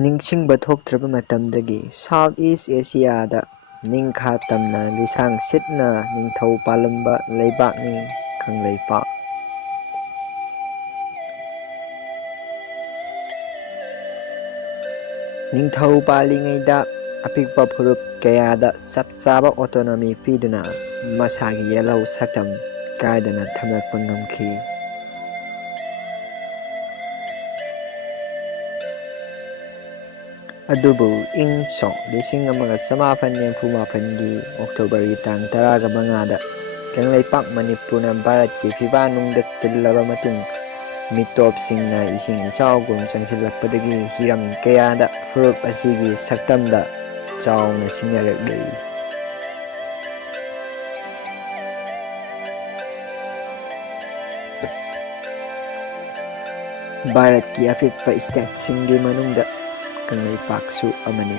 ꯅꯤꯡꯁꯤꯡꯕ ꯊꯣꯛꯇ꯭ꯔꯕ ꯃꯇꯝꯗꯒꯤ ꯁꯥꯎꯠ ꯏꯁ ꯑꯦꯁꯤꯌꯥꯗ ꯅꯤꯡꯈꯥ ꯇꯝꯅ ꯂꯤꯁꯥꯡ ꯁꯤꯠꯅ ꯅꯤꯡꯊꯧ ꯄꯥꯜꯂꯝꯕ ꯂꯩꯕꯥꯛꯅꯤ ꯀꯪꯂꯩꯄꯥꯛ꯫ ꯅꯤꯡꯊꯧ ꯄꯥꯜꯂꯤꯉꯩꯗ ꯑꯄꯤꯛꯄ ꯐꯨꯔꯨꯞ ꯀꯌꯥꯗ ꯆꯞ ꯆꯥꯕ ꯑꯣꯇꯣꯅꯣꯃꯤ ꯄꯤꯗꯨꯅ ꯃꯁꯥꯒꯤ ꯌꯦꯜꯍꯧ ꯁꯛꯇꯝ ꯀꯥꯏꯗꯅ ꯊꯝꯂꯛꯄ ꯉꯝꯈꯤ꯫ ꯑꯗꯨꯕꯨ ꯏꯪ ꯁꯣꯛ 1884ꯒꯤ ꯑꯣꯛꯇꯣꯕꯔꯒꯤ ꯇꯥꯡ 15ꯗ ꯀꯪꯂꯩꯄꯥꯛ ꯃꯅꯤꯄꯨꯔꯅ ꯚꯥꯔꯠꯀꯤ ꯐꯤꯕꯥꯅꯨꯡꯗ ꯇꯤꯜꯂꯕ ꯃꯇꯨꯡ ꯃꯤꯇꯣꯞꯁꯤꯡꯅ ꯏꯁꯤꯡ ꯏꯆꯥꯎꯒꯨꯝ ꯆꯪꯁꯤꯜꯂꯛꯄꯗꯒꯤ ꯍꯤꯔꯝ ꯀꯌꯥꯗ ꯐꯨꯔꯨꯞ ꯑꯁꯤꯒꯤ ꯁꯛꯇꯝꯗ ꯆꯥꯎꯅ ꯁꯤꯡꯅꯔꯛꯂꯤ꯫ ꯚꯥꯔꯠꯀꯤ ꯑꯄꯤꯛꯄ ꯁ꯭ꯇꯦꯠꯁꯤꯡꯒꯤ ꯃꯅꯨꯡꯗ ꯀꯪꯂꯩꯄꯥꯛꯁꯨ ꯑꯃꯅꯤ꯫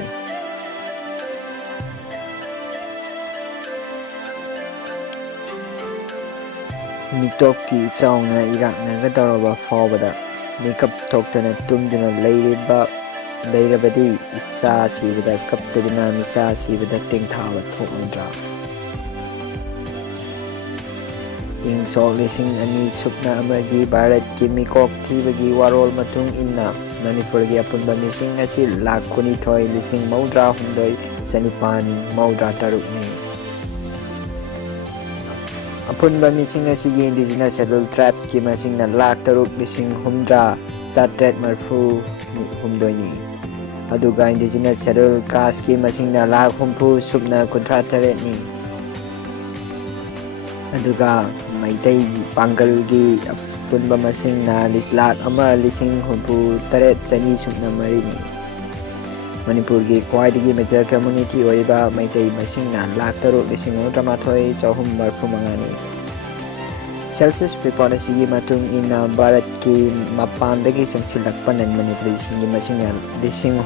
ꯃꯤꯇꯣꯞꯀꯤ ꯏꯆꯥꯎꯅ ꯏꯔꯥꯛꯅꯒꯗꯧꯔꯕ ꯐꯥꯎꯕꯗ ꯃꯤꯀꯞ ꯊꯣꯛꯇꯅ ꯇꯨꯝꯗꯨꯅ ꯂꯩꯔꯕꯗꯤ ꯏꯆꯥ ꯁꯤꯕꯗ ꯀꯞꯇꯗꯨꯅ ꯃꯤꯆꯥ ꯁꯤꯕꯗ ꯇꯦꯡꯊꯥꯕ ꯊꯣꯛꯂꯣꯏꯗ꯭ꯔꯥ? ꯏꯪ ꯁꯣꯛ 2001ꯒꯤ ꯚꯥꯔꯠꯀꯤ ꯃꯤꯀꯣꯛ ꯊꯤꯕꯒꯤ ꯋꯥꯔꯣꯜ ꯃꯇꯨꯡ ꯏꯟꯅ ꯃꯅꯤꯄꯨꯔꯒꯤ ꯑꯄꯨꯟꯕ ꯃꯤꯁꯤꯡ ꯑꯁꯤ 19,039,933ꯅꯤ꯫ ꯑꯄꯨꯟꯕ ꯃꯤꯁꯤꯡ ꯑꯁꯤꯒꯤ ꯏꯟꯗꯤꯖꯤꯅꯁ ꯁꯦꯗ꯭ꯌꯨꯜ ꯇ꯭ꯔꯥꯏꯕꯀꯤ ꯃꯁꯤꯡꯅ 3,60,933,732ꯅꯤ꯫ ꯑꯗꯨꯒ ꯏꯟꯗꯤꯖꯤꯅꯁ ꯁꯦꯗ꯭ꯌꯨꯜ ꯀꯥꯁꯠꯀꯤ ꯃꯁꯤꯡꯅ 70,000,038ꯅꯤ꯫ ꯑꯗꯨꯒ ꯃꯩꯇꯩ ꯄꯥꯡꯒꯜꯒꯤ ꯑꯄꯨꯟꯕ ꯃꯁꯤꯡꯅ 1,60,68,203ꯅꯤ꯫ ꯃꯅꯤꯄꯨꯔꯒꯤ ꯈ꯭ꯋꯥꯏꯗꯒꯤ ꯃꯦꯖꯔ ꯀꯝꯃ꯭ꯌꯨꯅꯤꯇꯤ ꯑꯣꯏꯔꯤꯕ ꯃꯩꯇꯩ ꯃꯁꯤꯡꯅ 3,69,385ꯅꯤ꯫ ꯁꯦꯟꯁꯁ ꯔꯤꯄꯣꯔꯠ ꯑꯁꯤꯒꯤ ꯃꯇꯨꯡ ꯏꯟꯅ ꯚꯥꯔꯠꯀꯤ ꯃꯄꯥꯟꯗꯒꯤ ꯆꯪꯁꯤꯜꯂꯛꯄ ꯅꯟ ꯃꯅꯤꯄꯨꯔꯤꯁꯤꯡꯒꯤ ꯃꯁꯤꯡꯅ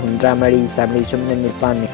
humdra3,419ꯅꯤ꯫